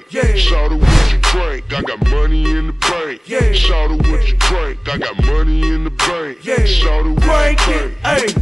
drink? Shout out what you drink, I got money in the bank. Shout out what you drink, I got money in the bank. Shout out what you drink.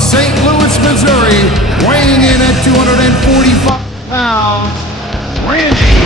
St. Louis, Missouri, weighing in at 245 pounds, Randyorton.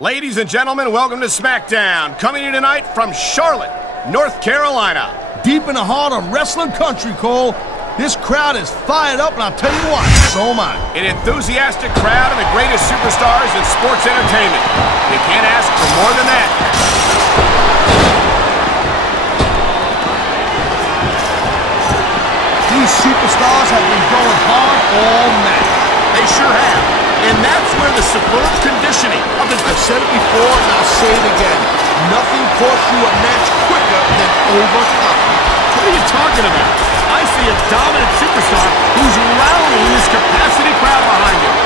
Ladies and gentlemen, welcome to SmackDown, coming to you tonight from Charlotte, North Carolina. Deep in the heart of wrestling country, Cole. This crowd is fired up, and I'll tell you what, so am I. An enthusiastic crowd and the greatest superstars in sports entertainment. You can't ask for more than that. These superstars have been going hard all match. They sure have. And that's where the superb conditioning of the... I've said it before, and I'll say it again. Nothing costs you a match quicker than overconfidence. What are you talking about? I see a dominant superstar who's rallying this capacity crowd behind him.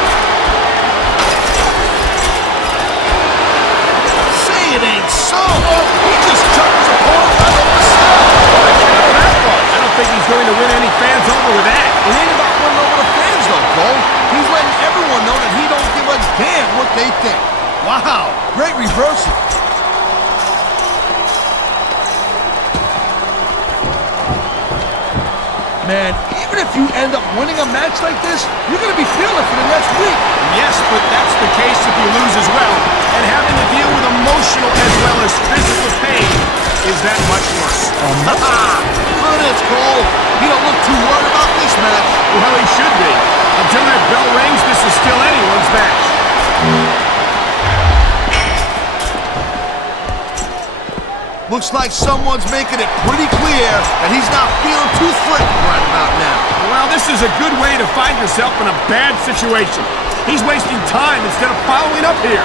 Say it ain't so. He just chucked his opponent right over the side. I don't think he's going to win any fans over with that. It ain't about winning over the fans, though, Cole. He's letting everyone know that he don't give a damn what they think. Wow, great reversal. Man, even if you end up winning a match like this, you're going to be feeling it for the next week. Yes, but that's the case if you lose as well. And having to deal with emotional as well as physical pain is that much worse. Look at this, Cole. He don't look too worried about this match. Well, he should be. Until that bell rings, this is still anyone's match. Looks like someone's making it pretty clear that he's not feeling too threatened right about now. Well, this is a good way to find yourself in a bad situation. He's wasting time instead of following up here.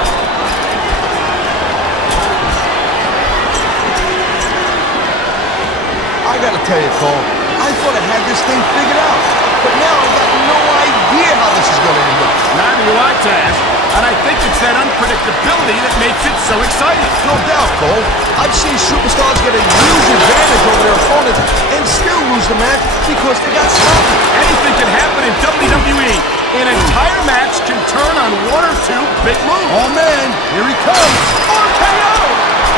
I gotta tell you, Cole, I thought I had this thing figured out, but now I got no idea how this is gonna end up. Neither do I, Taz. And I think it's that unpredictability that makes it so exciting. No doubt, Cole. I've seen superstars get a huge advantage over their opponents and still lose the match because they got sloppy. Anything can happen in WWE. An entire match can turn on one or two big moves. Oh, man, here he comes. RKO!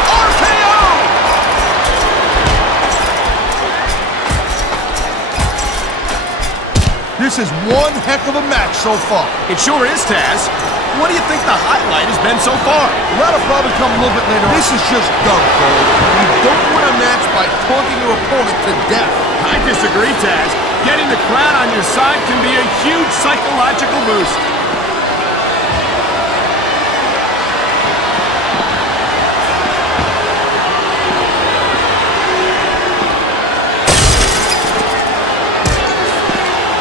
RKO! This is one heck of a match so far. It sure is, Taz. What do you think the highlight has been so far? That'll probably come a little bit later. This is just dumb, Cole. You don't win a match by taunting your opponent to death. I disagree, Taz. Getting the crowd on your side can be a huge psychological boost.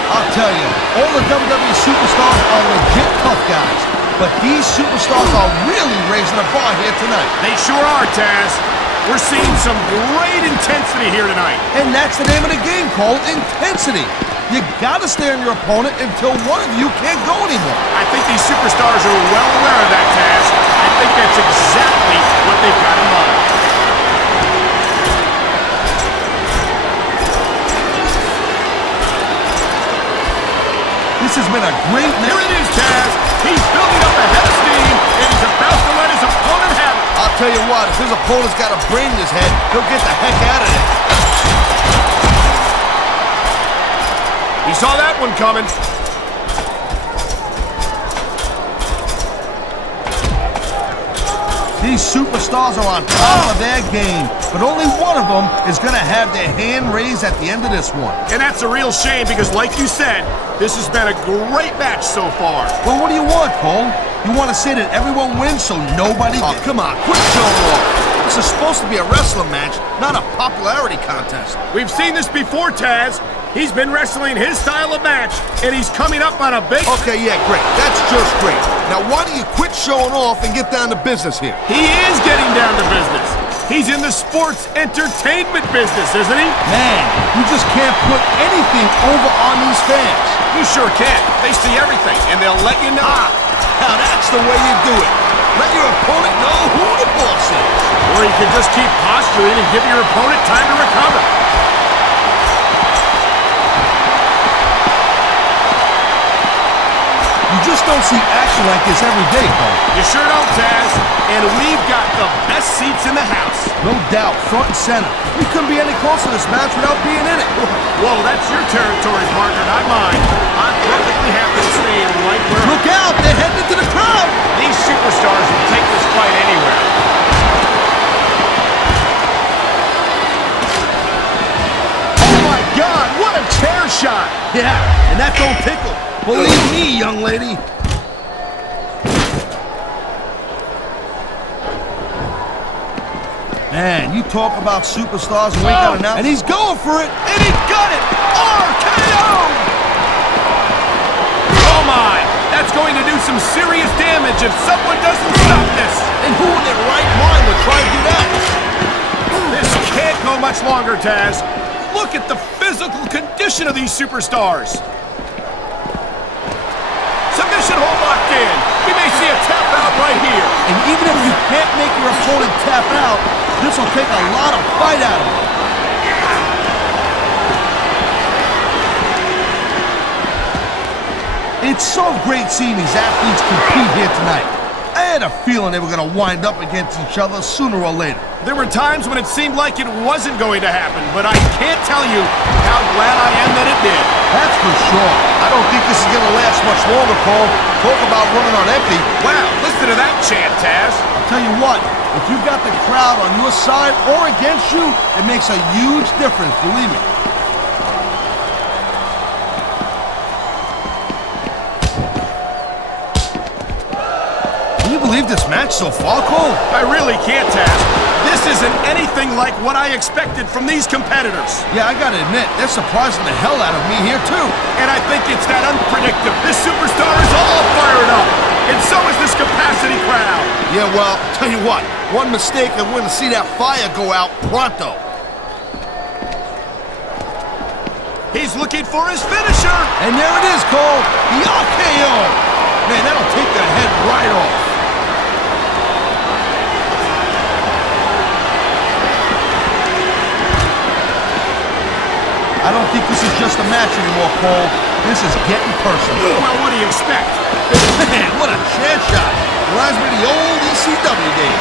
I'll tell you, all the WWE superstars are legit tough guys, but these superstars are really raising the bar here tonight. They sure are, Taz. We're seeing some great intensity here tonight. And that's the name of the game, Cole, intensity. You gotta stay on your opponent until one of you can't go anymore. I think these superstars are well aware of that, Taz. I think that's exactly what they've got in mind. This has been a great match. Here it is, Taz. He's building up a head of steam, and he's about to let his opponent have it. I'll tell you what, if his opponent's got a brain in his head, he'll get the heck out of there. He saw that one coming. These superstars are on top of their game, but only one of them is going to have their hand raised at the end of this one. And that's a real shame because, like you said, this has been a great match so far. Well, what do you want, Cole? You want to say that everyone wins so nobody... Oh, come on, quit showing off. This is supposed to be a wrestling match, not a popularity contest. We've seen this before, Taz. He's been wrestling his style of match, and he's coming up on a big... Okay, yeah, great. That's just great. Now, why don't you quit showing off and get down to business here? He is getting down to business. He's in the sports entertainment business, isn't he? Man, you just can't put anything over on these fans. You sure can. They see everything, and they'll let you know. Now that's the way you do it. Let your opponent know who the boss is. Or you can just keep posturing and give your opponent time to recover. You just don't see action like this every day, Cole. You sure don't, Taz. And we've got the best seats in the house. No doubt, front and center. We couldn't be any closer to this match without being in it. Whoa, that's your territory, partner, not mine. I'm perfectly happy staying right where... Look out, they're heading into the crowd. These superstars will take this fight anywhere. Oh my God, what a chair shot! Yeah, and that don't tickle. Believe me, young lady. Man, you talk about superstars and we ain't got enough. And he's going for it. And he got it! RKO! Oh my! That's going to do some serious damage if someone doesn't stop this! And who in their right mind would try to do that? This can't go much longer, Taz. Look at the physical condition of these superstars. Submission hold locked in. We may see a tap out right here. And even if you can't make your opponent tap out, this will take a lot of fight out of him. It's so great seeing these athletes compete here tonight. I had a feeling they were going to wind up against each other sooner or later. There were times when it seemed like it wasn't going to happen, but I can't tell you how glad I am that it did. That's for sure. I don't think this is going to last much longer, Cole. Talk about running on empty. Wow, listen to that chant, Taz. I'll tell you what, if you've got the crowd on your side or against you, it makes a huge difference, believe me. Can you believe this match so far, Cole? I really can't, Taz. This is isn't anything like what I expected from these competitors. Yeah, I gotta admit, they're surprising the hell out of me here, too. And I think it's that unpredictable. This superstar is all fired up. And so is this capacity crowd. Yeah, well, tell you what, one mistake and we're gonna see that fire go out pronto. He's looking for his finisher. And there it is, Cole, the RKO. Man, that'll take that head right off. I don't think this is just a match anymore, Cole. This is getting personal. Well, what do you expect? Man, what a chair shot. Reminds me of the old ECW days.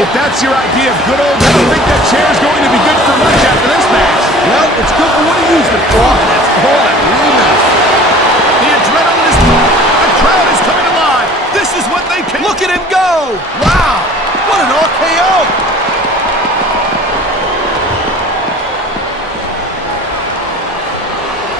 If that's your idea of good old, I don't think that chair is going to be good for much after this match. Well, it's good for what he used it for, and that's all that really matters. The adrenaline is pumping. The crowd is coming alive. This is what they can. Look at him go! Wow! What an RKO!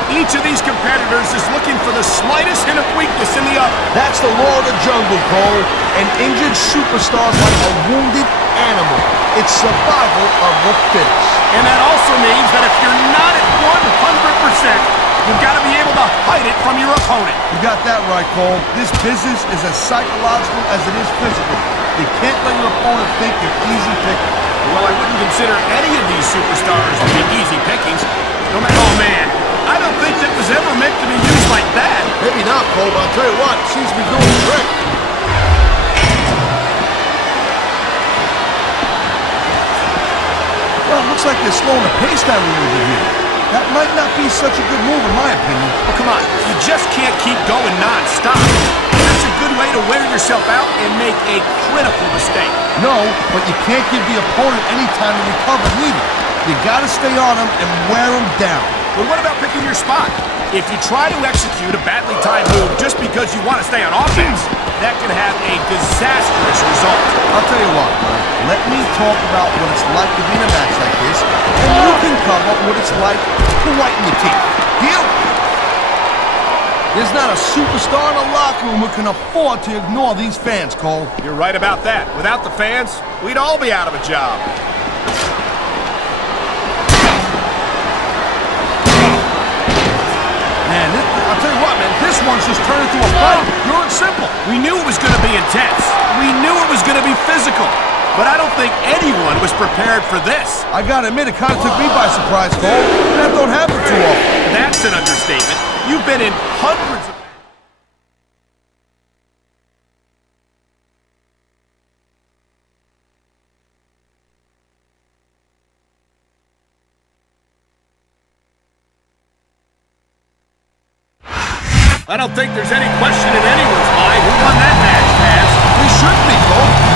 Each of these competitors is looking for the slightest hint of weakness in the other. That's the law of the jungle, Cole. An injured superstar is like a wounded animal. It's survival of the fittest. And that also means that if you're not at 100%, you've got to be able to hide it from your opponent. You got that right, Cole. This business is as psychological as it is physical. You can't let your opponent think you're easy pickings. Well, I wouldn't consider any of these superstars to be easy pickings. No matter, oh man, I don't think that was ever meant to be used like that. Maybe not, Cole, but I'll tell you what, it seems to be doing the trick. Well, it looks like they're slowing the pace down a little bit here. That might not be such a good move in my opinion. Oh, come on, you just can't keep going non-stop. That's a good way to wear yourself out and make a critical mistake. No, but you can't give the opponent any time to recover neither. You gotta stay on them and wear them down. But what about picking your spot? If you try to execute a badly timed move just because you want to stay on offense, that can have a disastrous result. I'll tell you what, let me talk about what it's like to be in a match like this, and you can cover what it's like to whiten your teeth. Deal? There's not a superstar in the locker room who can afford to ignore these fans, Cole. You're right about that. Without the fans, we'd all be out of a job. Man, I'll tell you what, man, this one's just turned into a fight, pure and simple. We knew it was going to be intense. We knew it was going to be physical. But I don't think anyone was prepared for this. I gotta admit, it kind of took me by surprise, Cole. That don't happen too often. That's an understatement. You've been in hundreds of... I don't think there's any question in anyone's mind who won that match, Taz. They should be, Cole.